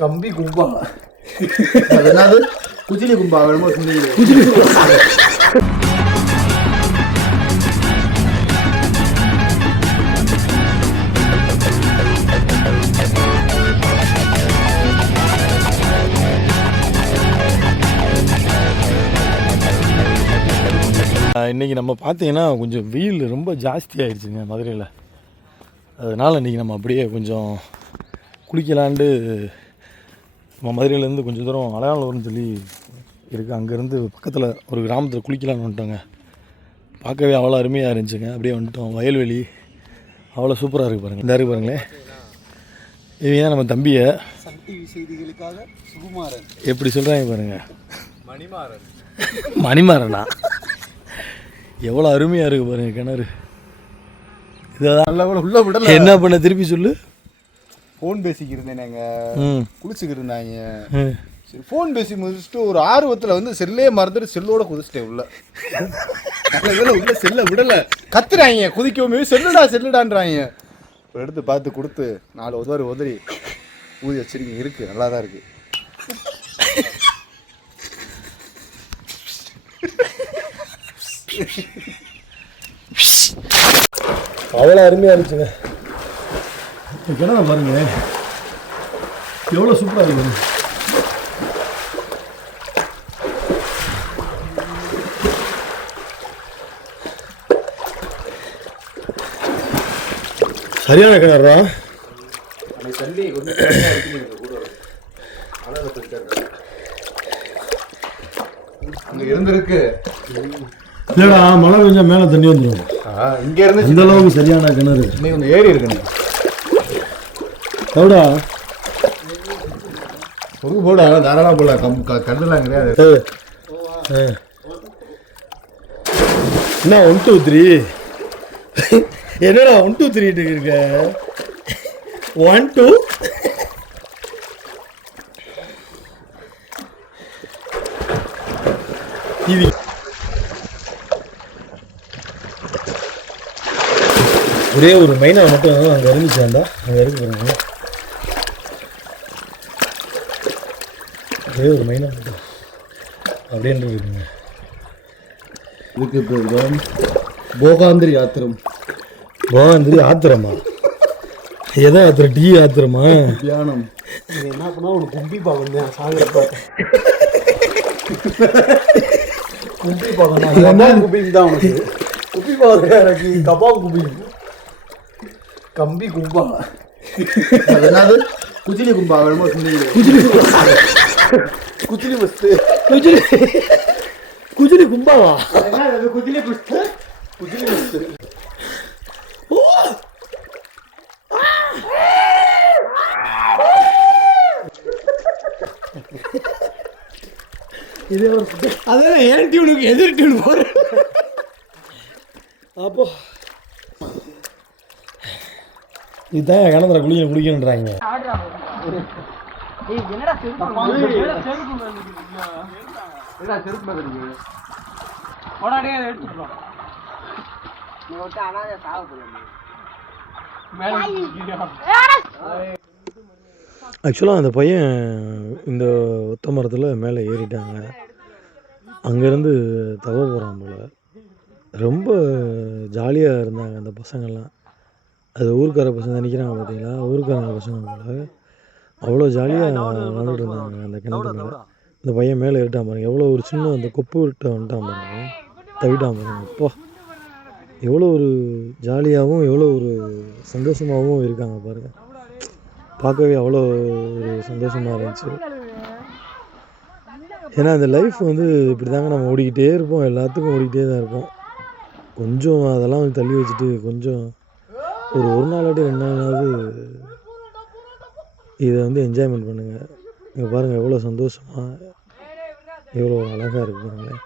கம்பி கும்பா அது என்னது குஜிலி கும்பா வேணுமோ குஜிலி கும்பா. இன்றைக்கி நம்ம பார்த்தீங்கன்னா கொஞ்சம் வெயில் ரொம்ப ஜாஸ்தி ஆகிடுச்சுங்க மதுரையில். அதனால் இன்றைக்கி நம்ம அப்படியே கொஞ்சம் குளிக்கலான்ட்டு நம்ம மதுரையிலேருந்து கொஞ்சம் தூரம் அலையாளூர்னு சொல்லி இருக்குது, அங்கேருந்து பக்கத்தில் ஒரு கிராமத்தில் குளிக்கலான்னு வந்துட்டோங்க. பார்க்கவே அவ்வளோ அருமையாக இருந்துச்சுங்க. அப்படியே வந்துட்டோம். வயல்வெளி அவ்வளோ சூப்பராக இருக்குது பாருங்கள். இந்த இருக்குது பாருங்களேன், இவங்க தான் நம்ம தம்பியை சக்தி செய்திகளுக்காக சுகுமாரன் எப்படி சொல்கிறாங்க பாருங்கள். மணிமாறன் மணிமாறனா எவ்வளோ அருமையாக இருக்குது பாருங்கள் கிணறு. இதான் நல்ல உள்ள விடல. என்ன பண்ண திருப்பி சொல்லு. ஃபோன் பேசிக்கிருந்தேன், நாங்கள் குளிச்சுக்கிட்டு இருந்தாங்க. சரி ஃபோன் பேசி முடிச்சுட்டு ஒரு ஆர்வத்தில் வந்து செல்லே மறந்துட்டு செல்லோட குதிச்சிட்டேன் உள்ள. உள்ள செல்ல விடலை, கத்துறாங்க குதிக்கவுமே செல்லுடான்றாங்க. எடுத்து பார்த்து கொடுத்து 4 உதறி ஊதி வச்சிருக்கீங்க. இருக்குது, நல்லா தான் இருக்குது. அவ்வளோ அருமையாக இருந்துச்சுங்க. கிணறு பாருங்க எவ்வளோ சூப்பராக இருக்குது. சரியான கிணறா. அங்கே இருந்திருக்கு. இல்லைடா, மழை பெஞ்சா மேலே தண்ணி வந்துடும். இங்கே இருந்து இந்த அளவுக்கு சரியான கிணறு. இன்னைக்கு கொஞ்சம் ஏறி இருக்குண்ணே. எவ்வளோ ஒரு போட தாராளமாக போடலாம். கருதலாம் கிடையாது. என்ன 1 2 3 என்னடா 1 2 3 இருக்க. 1 2 இது ஒரே ஒரு மைனா மட்டும் அங்கே இருந்துச்சாண்டா. அங்கே இருக்கு பாருங்க, ஒரே ஒரு மைனா மட்டும் அப்படின்ட்டு இருக்குங்க. இதுக்கு இப்போ போகாந்திரி ஆத்திரம். போகாந்திரி ஆத்திரமா? எதை ஆத்திரம்? டீ ஆத்திரமா? தியானம். என்ன பண்ணா உனக்கு கும்பி பார்க்கணும் சாகிறப்ப. கும்பி பார்க்கணும். கும்பி தான் உனக்கு கும்பி பார்க்க. எனக்கு கபாப் கும்பி. கம்பி கும்பா அது என்னது குஜிலி கும்பா வேணுமோ குஜிலி குஜிலி பஸ்து குஜிலி கும்பாவா? குஜிலி பஸ்து குஜிலி பஸ்து. இதே ஒரு அதான் ஏன் டியூனுக்கு எதிர் டியூன் போகிறேன். அப்போ இதுதான் கிணத்துல குளிக்கணுன்றாங்க. ஆக்சுவலாக அந்த பையன் இந்த ஒத்த மரத்தில் மேலே ஏறிட்டாங்க. அங்கேருந்து தவ போகிறான் போல். ரொம்ப ஜாலியாக இருந்தாங்க அந்த பசங்கள்லாம். அது ஊருக்கார பசங்க நிற்கிறாங்க பார்த்தீங்களா, ஊருக்காரங்க பசங்க போல். அவ்வளோ ஜாலியாக விளாண்டுட்டு இருந்தாங்க அந்த கிணத்து மேலே. இந்த பையன் மேலே ஏறிட்டான் பாருங்க, எவ்வளோ ஒரு சின்ன அந்த கொப்பு விட்டு வந்துட்டான் பாருங்க, தவிட்டான் பாருங்க. அப்பா எவ்வளோ ஒரு ஜாலியாகவும் எவ்வளோ ஒரு சந்தோஷமாகவும் இருக்காங்க பாருங்கள். பார்க்கவே அவ்வளோ ஒரு சந்தோஷமாக இருந்துச்சு. ஏன்னா அந்த லைஃப் வந்து இப்படி தாங்க, நம்ம ஓடிக்கிட்டே இருப்போம், எல்லாத்துக்கும் ஓடிக்கிட்டே தான் இருப்போம். கொஞ்சம் அதெல்லாம் வந்து தள்ளி வச்சுட்டு கொஞ்சம் ஒரு நாளாட்டி 2 நாளாவது இதை வந்து என்ஜாய்மெண்ட் பண்ணுங்கள். இங்கே பாருங்கள் எவ்வளோ சந்தோஷமாக எவ்வளோ அழகாக இருக்கு பாருங்களேன்.